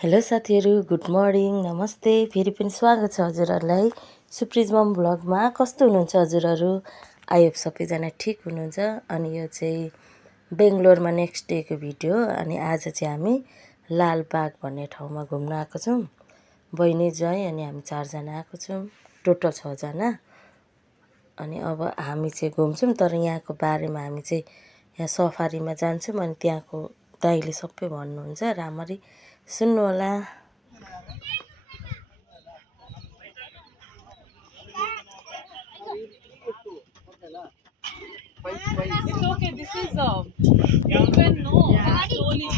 Hello साथीहरू, good morning, नमस्ते। फेरि पनि स्वागत छ हजुरहरूलाई सुप्रिज मम भ्लगमा। कस्तो हुनुहुन्छ हजुरहरू? आई होप सबैजना ठिक हुनुहुन्छ। अनि यो चाहिँ बेङ्गलोरमा नेक्स्ट डेको भिडियो। अनि आज चाहिँ हामी लालबाग भन्ने ठाउँमा घुम्न आएको छौँ। बहिनी ज्वाइँ अनि हामी 4जना आएको छौँ, टोटल 6जना। अनि अब हामी चाहिँ घुम्छौँ, तर यहाँको बारेमा हामी चाहिँ यहाँ सफारीमा जान्छौँ। अनि त्यहाँको दाइले सबै भन्नुहुन्छ, राम्ररी सुन्नु होला। It's okay. This is you can know slowly.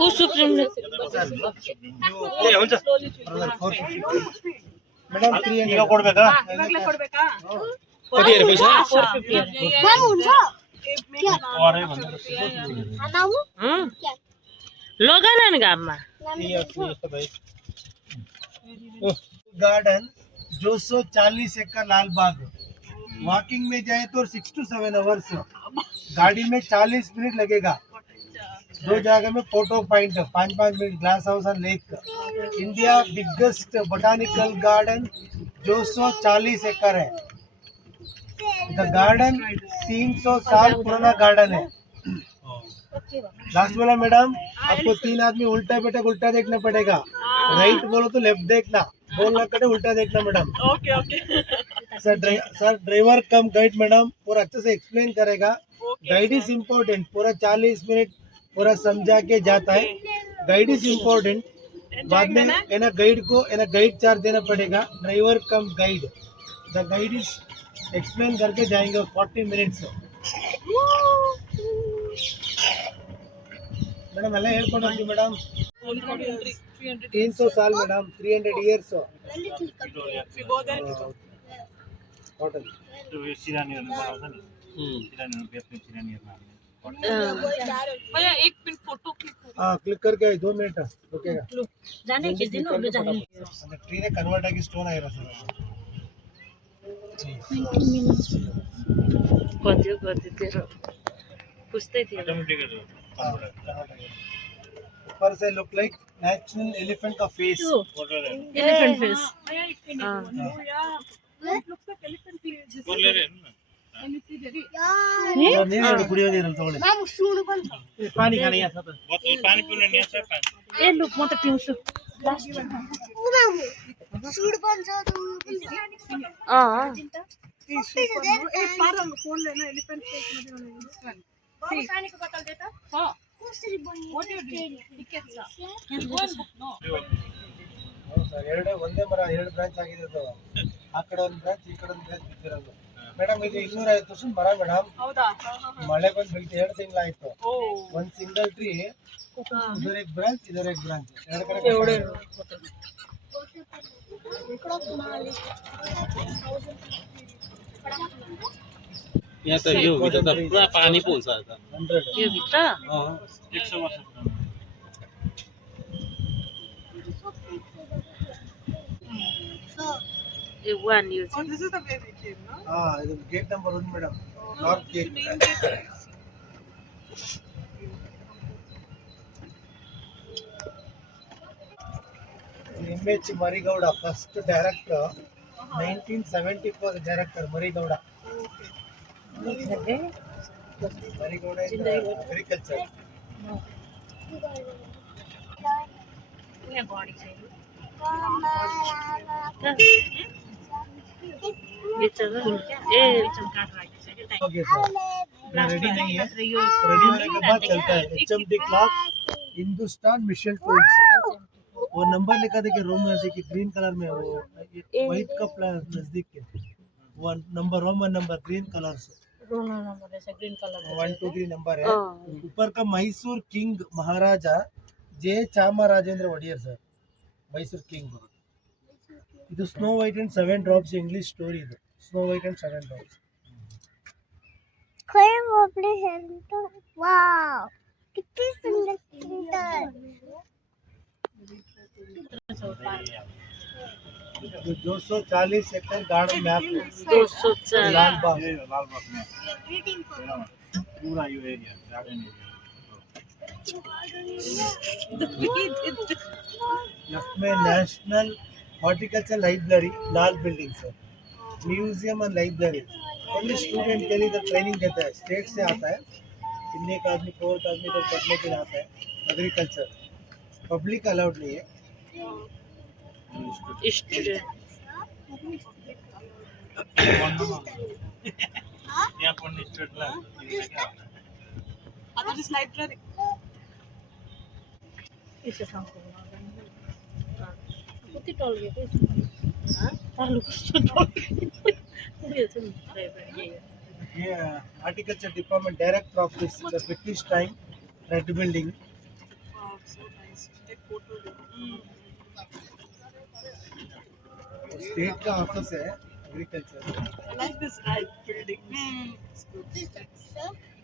ऊ सुप्रिमले Slowly. ಮೇಡಮ್ 300 ಈಗ ಕೊಡ್ಬೇಕಾ ಇವಾಗಲೇ ಕೊಡ್ಬೇಕಾ? ಕೊಡಿ ಪೈಸಾ 450. लगन गाममा गार्डन 240 एकड़ लाल बाग। वॉकिंग में जाए तो 6 to 7 आवर्स, गाड़ी में 40 मिनट लगेगा। दो जगह में photo point, 5-5 minute glass house और lake. India biggest botanical garden 240 एकड़ है। द गार्डन 300 साल पुराना गार्डन है। लास्ट बोला मैडम, आपको 3 आदमी उल्टा बैठे उल्टा देखना पड़ेगा। राइट बोलो तो लेफ्ट देखना, बोलना कटे उल्टा देखना madam. Okay, okay. Sir driver cum guide madam पूरा अच्छे से एक्सप्लेन करेगा। गाइड इज इम्पोर्टेंट, पूरा 40 मिनट पूरा समझा के जाता है। Guide is important. बाद में गाइड को गाइड चार्ज देना पड़ेगा। Driver cum guide, the guide is explain करके जाएंगे 40 मिनट्स। ಮೇಡಮ್ ಎಲ್ಲ ಹೇಳ್ಕೊಂಡು ಹೋಗಿ ಮೇಡಮ್। 300 साल ಮೇಡಮ್, 300 ಇಯರ್ಸ್ ಟೋಟಲ್। भैया एक मिनट फोटो क्लिक करो. हाँ क्लिक करके 2 मिनट रुकेगा। जाने किस दिन हो जाने ಅಂದ್ರೆ ಟ್ರೀ ಕನ್ವರ್ಟ್ ಆಗಿ ಸ್ಟೋನ್ ಆಗಿರೋ ಸರ್। कति तेरो पुस्तै थियो। ऊपर से लुक लाइक नेचुरल एलिफेंट का फेस। Elephant face. भैया एक minute. Oh yeah. It looks like elephant face. Can you see the ನೀರು ಕುಡಿಯೋ ನೀರು ತಗೊಳ್ಳಿ। पानी खाने यहाँ सब पानी पीने नहीं आता पानी। ए लुक म त पिउँछु। phone लेना elephant face मध्ये होणार. See. पानी को बोतल देता? हाँ. What you doing? Tickets. No. Sir ಎರಡು ಒಂದೇ ಮರ, ಎರಡು ಬ್ರಾಂಚ್ ಆಗಿದೆ ಅದು। ಆ ಕಡೆ ಒಂದು ಬ್ರಾಂಚ್, ಈ ಕಡೆ ಒಂದು ಬ್ರಾಂಚ್ ಬಿಟ್ಟಿರೋದು ಮೇಡಮ್। ಇದು 250 ವರ್ಷದ ಮರ ಮೇಡಮ್। ಹೌದಾ? ಮಳೆ ಬಂದು ಬೆಳಿಗ್ಗೆ 2 ತಿಂಗಳಾಯ್ತು। ಓ. ಒಂದು ಸಿಂಗಲ್ ಟ್ರೀ, इधर एक ब्रांच, इधर एक ब्रांच, ಎರಡು ಕಡೆ यहाँ तो यो भित्र त पुरा पानी पो हुन्छ त। 100 यो भित्र 100 वर्ष यो वान यो Oh, this is the way we came, no? हाँ ಇದು gate number 1 madam, north gate. M H. Marigowda first director, 1974 director Marigowda. Marigowda agriculture. Okay sir, ready नहीं है, रेडी होने के बाद चलता है। HMD clock, Hindustan mission tools. वो नंबर लिखा देखिए रोम में, देखिए ग्रीन कलर में, वो व्हाइट का नजदीक के वो number, Roman number green colour से रोमन नंबर ऐसा ग्रीन कलर 1 2 3 नंबर है। ऊपर का मैसूर किंग महाराजा जे ಚಾಮರಾಜೇಂದ್ರ ಒಡೆಯರ್ ಸರ್, मैसूर किंग। ಇದು snow white and 7 drops English story. ಇದು ಸ್ನೋ ವೈಟ್ ಅಂಡ್ 7 ಡ್ರಾಪ್ಸ್। वाव कितनी सुंदर सुंदर। 240 एकड़ गार्डन मैप 240 लाल बाग। पूरा यो एरिया गार्डन एरिया। लेफ्ट में नेशनल हॉर्टिकल्चर लाइब्रेरी लाल बिल्डिंग सर, म्यूजियम और लाइब्रेरी ओनली स्टूडेंट के लिए ट्रेनिंग देता है, स्टेट से आता है, कितने का आदमी 4 आदमी तक पढ़ने के लिए आता है। एग्रीकल्चर पब्लिक अलाउड नहीं है। स्टूडेंट यहाँ पढ़ने स्टूडेंट ला That is library. कति टल्केको तालु कस्तो टल्केको ये horticulture department director office British time red building. Wow, so nice. Take photo. State का ऑफिस है agriculture. I like this right building.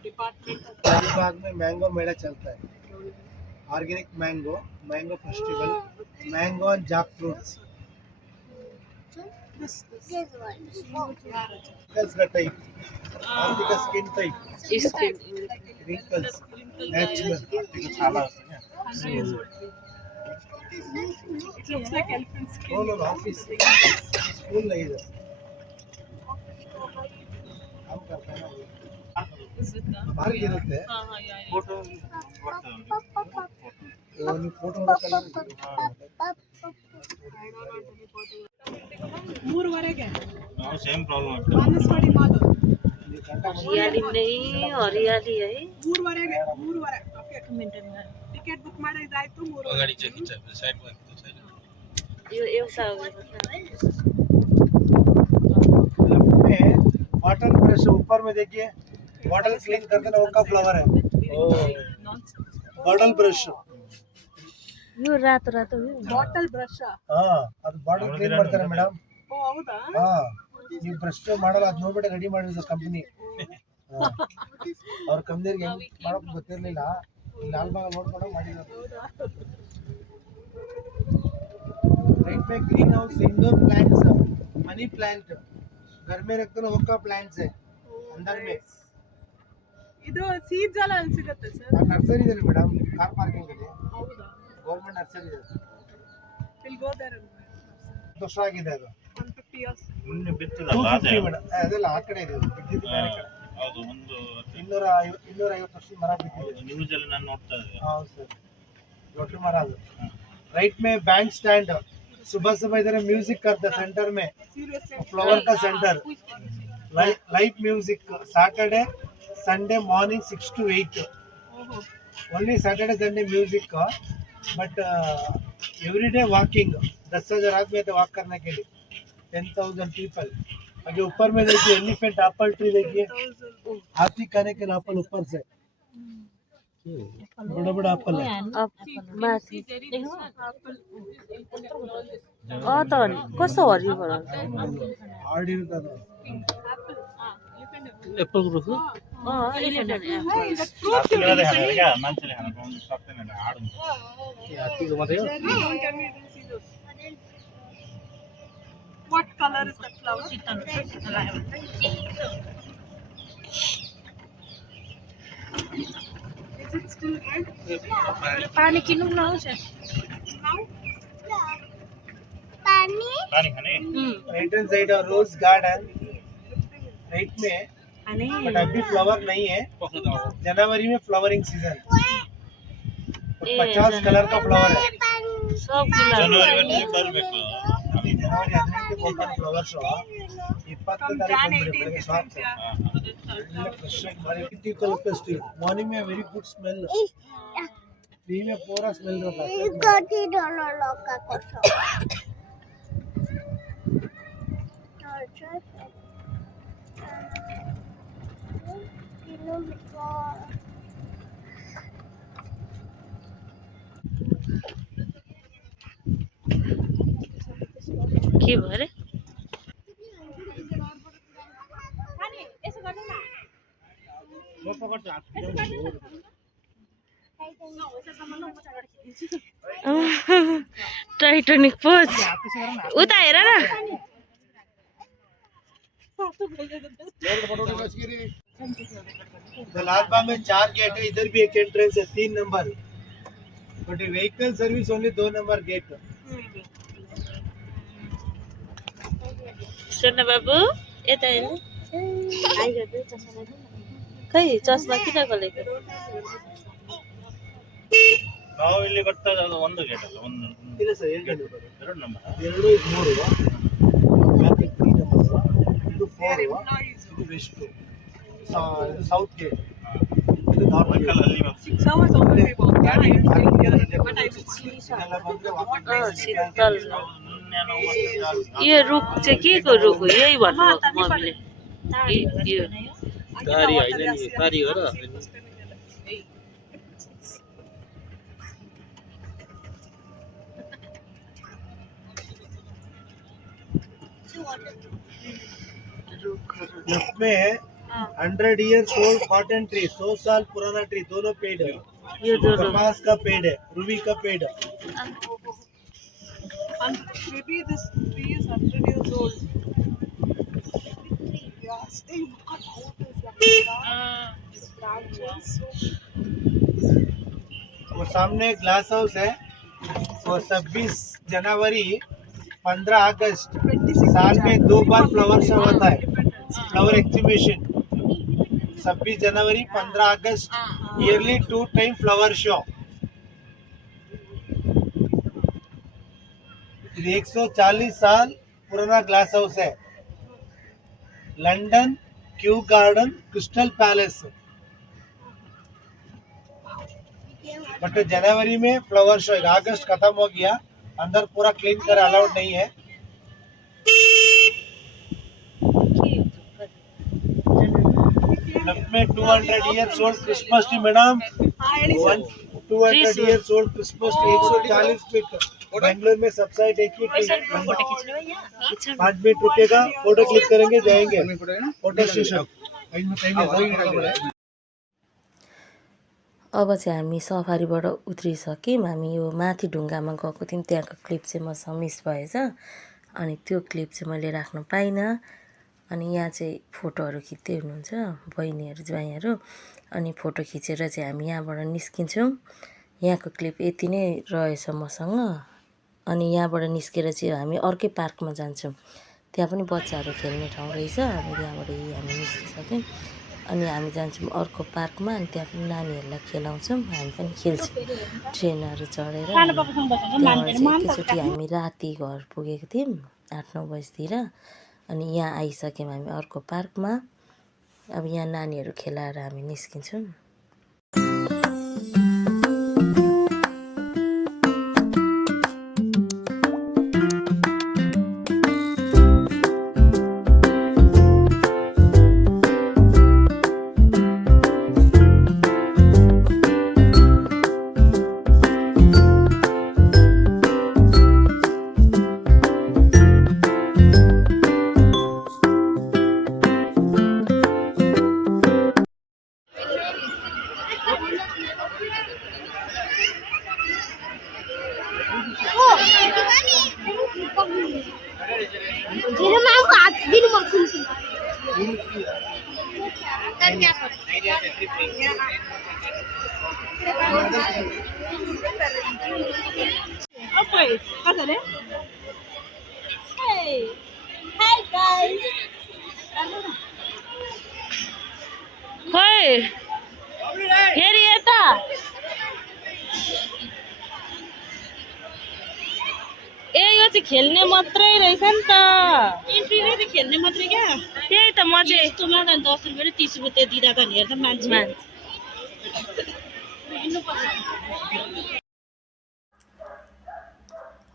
Department of Alibag में मैंगो मेला चलता है, organic mango, mango festival, mango and jackfruits. this. Wrinkles का type, article skin type, skin wrinkles natural. छाला होती है 100 years old tree. It looks like elephant skin. No no office school नहीं है, हम करते हैं ना Is it done? बाहर गिरते हैं Yeah. फोटो वो फोटो ಮೂರುವರೆಗೆ ಸೇಮ್ ಪ್ರಾಬ್ಲಮ್ ಬಾನಸವಾಡಿ ಮಾಲ್ हरियाली नहीं हरियाली है ಮೂರುವರೆ ಓಕೆ ಟಿಕೆಟ್ ಬುಕ್ ಮಾಡಿದಾಯ್ತು ಮೂರುವರೆ गाडी चाहिँ खिच्छ साइड मा छैन यो एउटा में वाटर ब्रश ऊपर में देखिए, बॉटल क्लीन करते ना वो का फ्लावर है, बॉटल ब्रश। यो रातो रातो यो ಬಾಟಲ್ ಬ್ರಷ್ हाँ ಅದು ಬಾಟಲ್ ಕ್ಲೀನ್ ಮಾಡ್ತಾರೆ ಮೇಡಮ್। ಓ ಹೌದಾ ಹಾ ನೀವು ಬ್ರಷ್ ಮಾಡಲ್ಲ, ಅದು ನೋಡ್ಬಿಟ್ಟು ರೆಡಿ ಮಾಡಿದ್ರು ಕಂಪನಿ। ಅವ್ರ ಕಂಪ್ನಿಯವ್ರಿಗೆ ಹೆಂಗ್ ಮಾಡೋಕೆ ಗೊತ್ತಿರಲಿಲ್ಲ, ಇಲ್ಲಿ ಲಾಲ್ಬಾಗ್ ನೋಡ್ಕೊಂಡು ಮಾಡಿರೋದು। राइट में green house indoor plants, money plant घर में रखते ना वो का प्लांट्स है अंदर में। ಇದು ಸೀಡ್ಸ್ ಎಲ್ಲ ಅಲ್ಲಿ ಸಿಗುತ್ತೆ ಸರ್ नर्सरी ಇದೆ ಮೇಡಮ್, ಕಾರ್ ಪಾರ್ಕಿಂಗ್ ಅಲ್ಲಿ ಹೌದಾ ಗವರ್ನಮೆಂಟ್ ನರ್ಸರಿ ಇದೆ, ವಿಲ್ ಗೋ ದೇರ್ ವರ್ಷ ಆಗಿದೆ ಅದು। 150 years ಮೊನ್ನೆ ಬಿತ್ತಲ್ಲ 250 ಮೇಡಮ್, ಅದೆಲ್ಲ ಆ ಕಡೆ ಇದೆ, ಬಿದ್ದಿದ್ದು ಬೇರೆ ಕಡೆ। ಹೌದು ಒಂದು 250 ವರ್ಷದ ಮರ ಬಿದ್ದಿದೆ। ನ್ಯೂಸ್ ಅಲ್ಲಿ ನಾನು ನೋಡ್ತಾ ಇದ್ದೆ ಹೌದು ಸರ್, ದೊಡ್ಡ ಮರ ಅದು। राइट में बैंक स्टैंड, सुबह सुबह इधर म्यूजिक करता है सेंटर में, seriously फ्लावर का centre, live music Saturday Sunday morning 6 to 8, ಓಹೋ ओनली सैटरडे संडे म्यूजिक का, बट एवरीडे वॉकिंग 10,000 आदमी तो वॉक करने के लिए 10,000 पीपल। आगे ऊपर में देखिए एलिफेंट एप्पल ट्री, देखिए हाथी खाने के लिए एप्पल ऊपर से, बड़ा बड़ा एप्पल है। अब माथि त कस्तो हरियो भयो हार्ड इರುತ್ತೆ ಅದು। एप्पल ग्रुप एलिफेन्ट साथीले खाने क्या मान्छेले खान पाउनु सक्दैन नि हार्ड हुन्छ हात्तीको मात्रै हो Jerry, don't tell me you didn't see those. What color is that flower? Is it still red? पानी किन्नु न हौ Now? पानी पानी खाने राइट हैंड साइड और रोज गार्डन राइट में, खाने बट अभी फ्लावर नहीं है, पक्नु त अब जनवरी में फ्लावरिंग सीजन, 50 कलर का फ्लावर है। सब गुलाब जनवरी में बरಬೇಕು जनवरी 18 को फ्लावर शो 20 तारीख ಬೆಳಗ್ಗೆ ಶಾಪ್ फ्रेश वेराइटी कलर का स्टील, मॉर्निंग में वेरी गुड स्मेल, टी में पूरा स्मेल रहता है। गोटी दोनों लोग का कोसो के भयो रे म पकड्छु हात टाइटनिक पोज उता हेर न लाल बाग में 4 गेट है, इधर भी एक एंट्रेंस है 3 number, but vehicle service only 2 number gate. सोना बाबु यता हेर्नु खै चस्मा किन खोलेको ನಾವು ಇಲ್ಲಿ ಬರ್ತಾ ಇರೋದು ಒಂದು ಗೇಟ್ ಅಲ್ಲ, ಒಂದು ಇಲ್ಲ ಸರ್, 2 ನಂಬರ್, 2 ನಂಬರ್. 2 ಇದು 3, ಬ್ಯಾಕ್ 3 ನಂಬರ್, ಇದು 4, ಇದು ವೆಸ್ಟ್, ಸೌತ್ ಗೇಟ್, ಇದು ನಾರ್ತ್ ಗೇಟ್. ಅಲ್ಲಿ Six hours over people. Yeah, I understand. But I will see. ಇದೆಲ್ಲ ಬಂದ್ರೆ ವಾಕಿಂಗ್ शीतल यो रुख चाहिँ के को रुख हो यही भन्नुभएको मम्मीले यो दारी होइन नि, दारी हो र. लेफ्ट में है 100 years old कॉटन ट्री, 100 साल पुराना ट्री, दोनों पेड़ है. यो दोनों कपास का पेड़ है, रुई का पेड़ है. And maybe this tree is 100 years old. Yes. Hey, look at how it is like the branches. वो सामने ग्लास हाउस है, वो 26 जनवरी 15 अगस्त 26 साल में 2 बार फ्लावर शो होता है, फ्लावर एग्जीबिशन. 26 जनवरी 15 अगस्त ईयरली 2 टाइम फ्लावर शो. ये 140 साल पुराना ग्लास हाउस है. London Kew garden Crystal Palace. But जनवरी में फ्लावर शो, अगस्त खत्म हो गया, अंदर पूरा क्लीन कर अलाउड नहीं है. लेफ्ट में 200 years old Christmas tree madam, 200 years old Christmas tree, 140 feet. Bangalore में सब साइड एक ही ट्री. 5 मिनट रुकेगा, फोटो क्लिक करेंगे, जाएंगे फोटो स्टेशन. अब चाहिँ हामी सफारीबाट उत्रिसक्यौँ. हामी यो माथि ढुङ्गामा गएको थियौँ, त्यहाँको क्लिप चाहिँ मसँग मिस भएछ, अनि त्यो क्लिप चाहिँ मैले राख्न पाइनँ. अनि यहाँ चाहिँ फोटोहरू खिच्दै हुनुहुन्छ बहिनीहरू ज्वाइँहरू. अनि फोटो खिचेर चाहिँ हामी यहाँबाट निस्किन्छौँ. यहाँको क्लिप यति नै रहेछ मसँग. अनि यहाँबाट निस्केर चाहिँ हामी अर्कै पार्कमा जान्छौँ. त्यहाँ पनि बच्चाहरू खेल्ने ठाउँ रहेछ. अनि त्यहाँबाट हामी निस्किसक्यौँ. अनि हामी जान्छौँ अर्को पार्कमा. अनि त्यहाँ पनि नानीहरूलाई खेलाउँछौँ, हामी पनि खेल्छौँ ट्रेनहरू चढेर. त्यहाँबाट चाहिँ एकैचोटि हामी राति घर पुगेको थियौँ 8-9 बजीतिर. अनि यहाँ आइसक्यौँ हामी अर्को पार्कमा. अब यहाँ नानीहरू खेलाएर हामी निस्किन्छौँ. Okay, kasih deh. Hey, hi guys. खोइ फेरि यता ए यो चाहिँ खेल्ने मात्रै रहेछ नि त. इन्ट्री नै त खेल्ने मात्रै क्या. त्यही त म चाहिँ यस्तोमा त 10 रुपियाँ र 30 रुपियाँ दिँदा त हेर्छ मान्छे.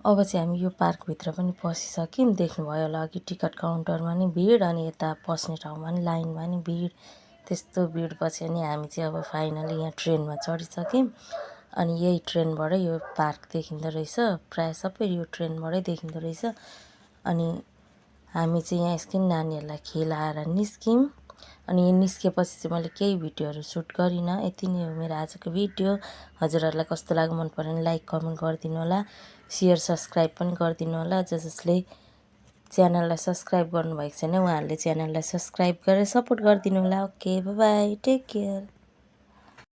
अब चाहिँ हामी यो पार्कभित्र पनि पसिसक्यौँ. देख्नुभयो होला अघि टिकट काउन्टरमा नि भिड, अनि यता पस्ने ठाउँमा नि लाइनमा नि भिड. त्यस्तो भिडपछि अनि हामी चाहिँ अब फाइनली यहाँ ट्रेनमा चढिसक्यौँ. अनि यही ट्रेनबाटै यो पार्क देखिँदो रहेछ. प्रायः सबै यो ट्रेनबाटै देखिँदो रहेछ. अनि हामी चाहिँ यहाँ एकछिन नानीहरूलाई खेलाएर निस्क्यौँ. अनि निस्केपछि चाहिँ मैले केही भिडियोहरू सुट गरिनँ. यति नै हो मेरो आजको भिडियो. हजुरहरूलाई कस्तो लाग्यो, मन पऱ्यो भने लाइक कमेन्ट गरिदिनु होला, सेयर सब्सक्राइब पनि गरिदिनु होला जसले च्यानललाई सब्सक्राइब गर्नुभएको छैन उहाँहरूले च्यानललाई सब्सक्राइब गरेर सपोर्ट गरिदिनु होला। Okay bye take care.